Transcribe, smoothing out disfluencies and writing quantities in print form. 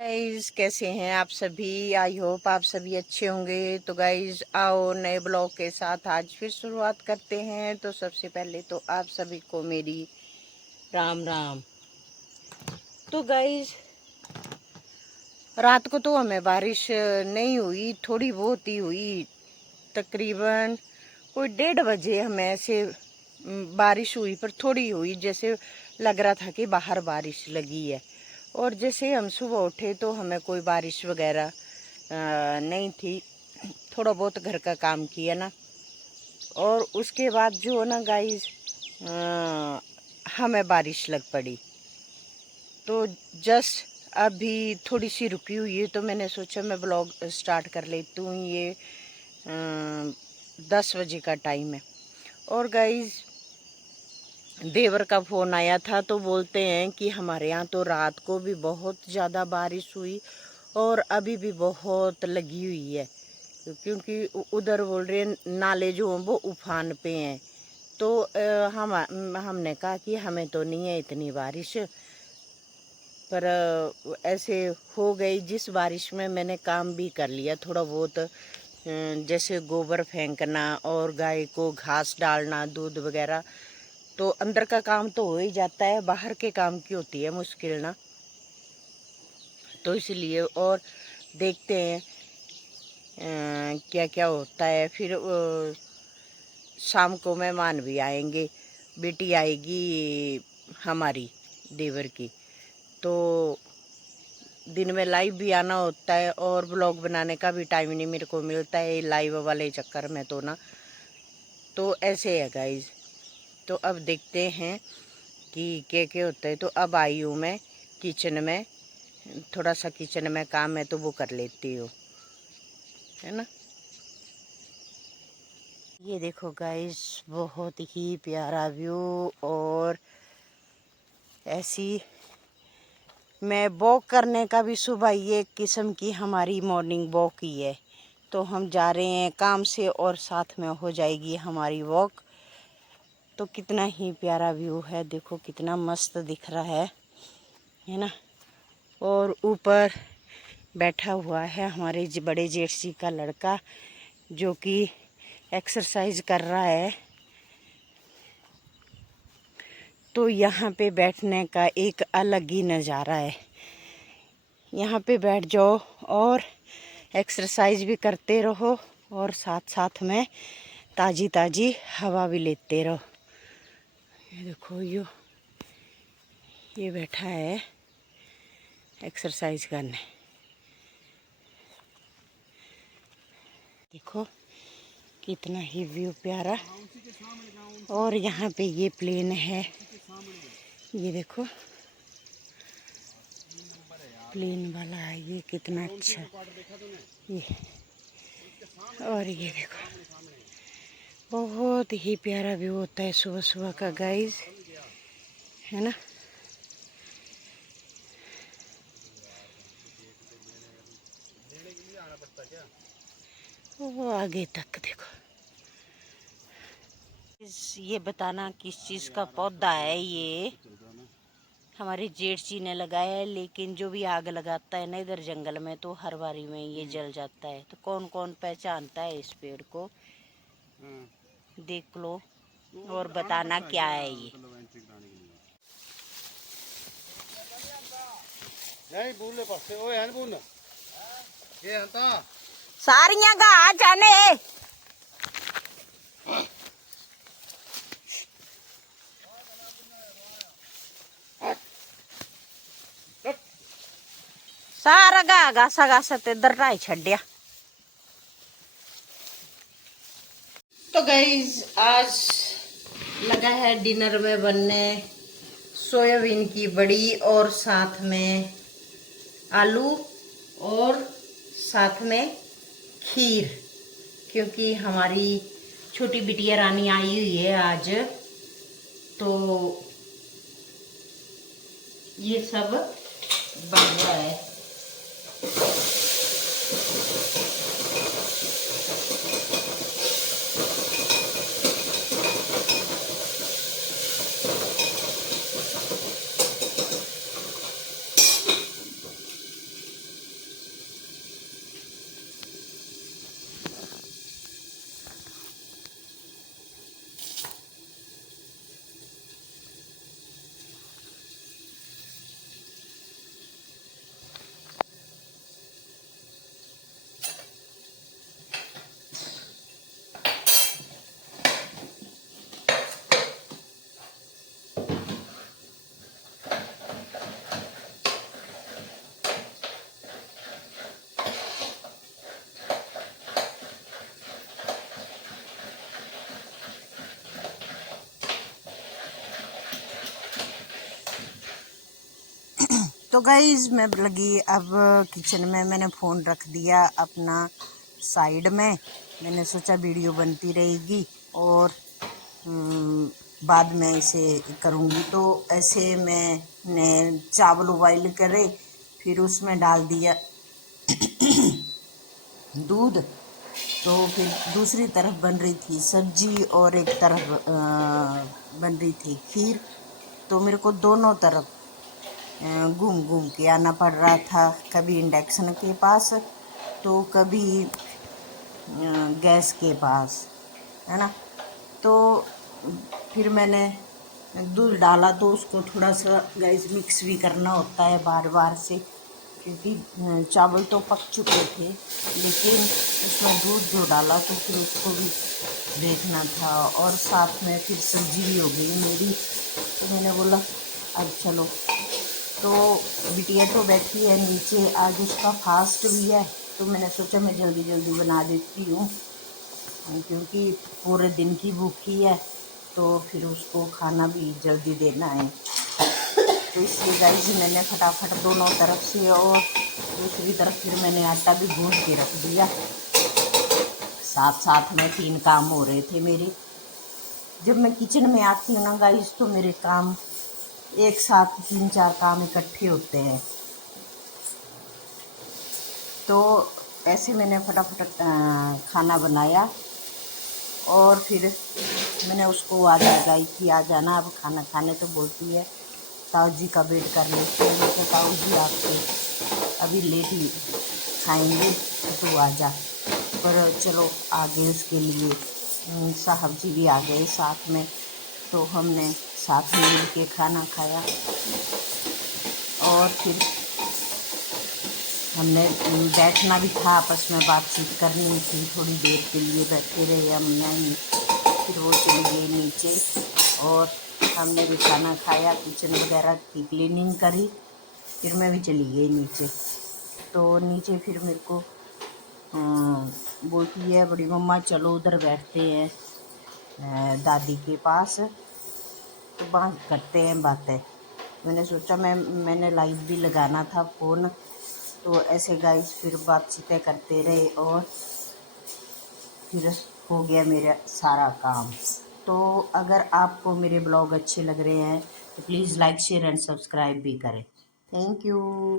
Guys कैसे हैं आप सभी। आई होप आप सभी अच्छे होंगे। तो गाइज आओ नए ब्लॉग के साथ आज फिर शुरुआत करते हैं। तो सबसे पहले तो आप सभी को मेरी राम राम। तो गाइज रात को तो हमें बारिश नहीं हुई, थोड़ी बहुत ही हुई। तकरीबन कोई 1:30 बजे हमें ऐसे बारिश हुई, पर थोड़ी हुई, जैसे लग रहा था कि बाहर बारिश लगी है। और जैसे हम सुबह उठे तो हमें कोई बारिश वगैरह नहीं थी। थोड़ा बहुत घर का काम किया ना, और उसके बाद जो है ना गाइस हमें बारिश लग पड़ी। तो जस्ट अभी थोड़ी सी रुकी हुई है, तो मैंने सोचा मैं ब्लॉग स्टार्ट कर लेती हूँ। ये 10 बजे का टाइम है। और गाइस देवर का फ़ोन आया था, तो बोलते हैं कि हमारे यहाँ तो रात को भी बहुत ज़्यादा बारिश हुई और अभी भी बहुत लगी हुई है, क्योंकि उधर बोल रहे हैं नाले जो हैं वो उफान पे हैं। तो हमने कहा कि हमें तो नहीं है इतनी बारिश, पर ऐसे हो गई। जिस बारिश में मैंने काम भी कर लिया थोड़ा बहुत, जैसे गोबर फेंकना और गाय को घास डालना, दूध वगैरह। तो अंदर का काम तो हो ही जाता है, बाहर के काम की होती है मुश्किल ना। तो इसलिए और देखते हैं क्या क्या होता है। फिर शाम को मेहमान भी आएंगे, बेटी आएगी हमारी देवर की। तो दिन में लाइव भी आना होता है और ब्लॉग बनाने का भी टाइम नहीं मेरे को मिलता है लाइव वाले चक्कर में। तो ना, तो ऐसे है गाइज। तो अब देखते हैं कि क्या क्या होता है। तो अब आई हूँ मैं किचन में, थोड़ा सा किचन में काम है तो वो कर लेती हूँ, है ना। ये देखो गाइस, बहुत ही प्यारा व्यू। और ऐसी मैं वॉक करने का भी सुबह ये किस्म की हमारी मॉर्निंग वॉक ही है। तो हम जा रहे हैं काम से और साथ में हो जाएगी हमारी वॉक। तो कितना ही प्यारा व्यू है, देखो कितना मस्त दिख रहा है ना। और ऊपर बैठा हुआ है हमारे बड़े जेठ जी का लड़का, जो कि एक्सरसाइज कर रहा है। तो यहाँ पे बैठने का एक अलग ही नज़ारा है। यहाँ पे बैठ जाओ और एक्सरसाइज भी करते रहो और साथ साथ में ताज़ी ताज़ी हवा भी लेते रहो। ये देखो ये बैठा है एक्सरसाइज करने। देखो कितना ही व्यू प्यारा। और यहाँ पे ये प्लेन है, ये देखो प्लेन वाला है, ये कितना अच्छा ये। और ये देखो बहुत ही प्यारा व्यू होता है सुबह सुबह का गाइस, है ना। वो आगे तक देखो। ये बताना किस चीज़ का पौधा है ये। हमारे जेठ जी ने लगाया है, लेकिन जो भी आग लगाता है ना इधर जंगल में, तो हर बारी में ये जल जाता है। तो कौन कौन पहचानता है इस पेड़ को, देख लो और बताना क्या है ये। सारियां गा जाने सारा गा घासा घासा ते दर्रा छड़िया। तो गाइज आज लगा है डिनर में बनने सोयाबीन की बड़ी और साथ में आलू और साथ में खीर, क्योंकि हमारी छोटी बिटिया रानी आई हुई है आज। तो ये सब बन रहा है। तो गाइज मैं लगी अब किचन में, मैंने फ़ोन रख दिया अपना साइड में। मैंने सोचा वीडियो बनती रहेगी और बाद में इसे करूँगी। तो ऐसे मैंने चावल उबाइल करे, फिर उसमें डाल दिया दूध। तो फिर दूसरी तरफ बन रही थी सब्जी और एक तरफ बन रही थी खीर। तो मेरे को दोनों तरफ घूम घूम के आना पड़ रहा था, कभी इंडक्शन के पास तो कभी गैस के पास, है ना। तो फिर मैंने दूध डाला तो उसको थोड़ा सा गैस मिक्स भी करना होता है बार बार से, क्योंकि चावल तो पक चुके थे, लेकिन उसमें दूध जो डाला तो फिर उसको भी देखना था। और साथ में फिर सब्जी भी हो गई मेरी। तो मैंने बोला अब चलो, तो बिटिया तो बैठी है नीचे, आज उसका फास्ट भी है, तो मैंने सोचा मैं जल्दी जल्दी बना देती हूँ, क्योंकि पूरे दिन की भूखी है तो फिर उसको खाना भी जल्दी देना है। तो इसलिए गाइस मैंने फटाफट दोनों तरफ से और दूसरी तरफ फिर मैंने आटा भी गूंद के रख दिया। साथ साथ में 3 काम हो रहे थे मेरे। जब मैं किचन में आती हूँ ना गाइस, तो मेरे काम एक साथ 3-4 काम इकट्ठे होते हैं। तो ऐसे मैंने फटाफट खाना बनाया और फिर मैंने उसको आवाज़ लगाई कि आ जाना अब खाना खाने। तो बोलती है ताऊ जी का वेट कर लेते हैं। तो ताऊ जी आपसे अभी लेट ही खाएंगे तो तू आ जा। पर चलो आगे उसके लिए साहब जी भी आ गए साथ में, तो हमने साथ में मिल के खाना खाया। और फिर हमने बैठना भी था, आपस में बातचीत करनी थी, थोड़ी देर के लिए बैठे रहे हम यहीं। फिर वो चली गई नीचे और हमने भी खाना खाया, किचन वगैरह की क्लीनिंग करी, फिर मैं भी चली गई नीचे। तो नीचे फिर मेरे को बोलती है बड़ी मम्मा चलो उधर बैठते हैं दादी के पास, तो बात करते हैं बातें। मैंने सोचा मैंने लाइव भी लगाना था फ़ोन। तो ऐसे गाइस फिर बातचीतें करते रहे और फिर हो गया मेरा सारा काम। तो अगर आपको मेरे ब्लॉग अच्छे लग रहे हैं तो please like share and subscribe भी करें। Thank you.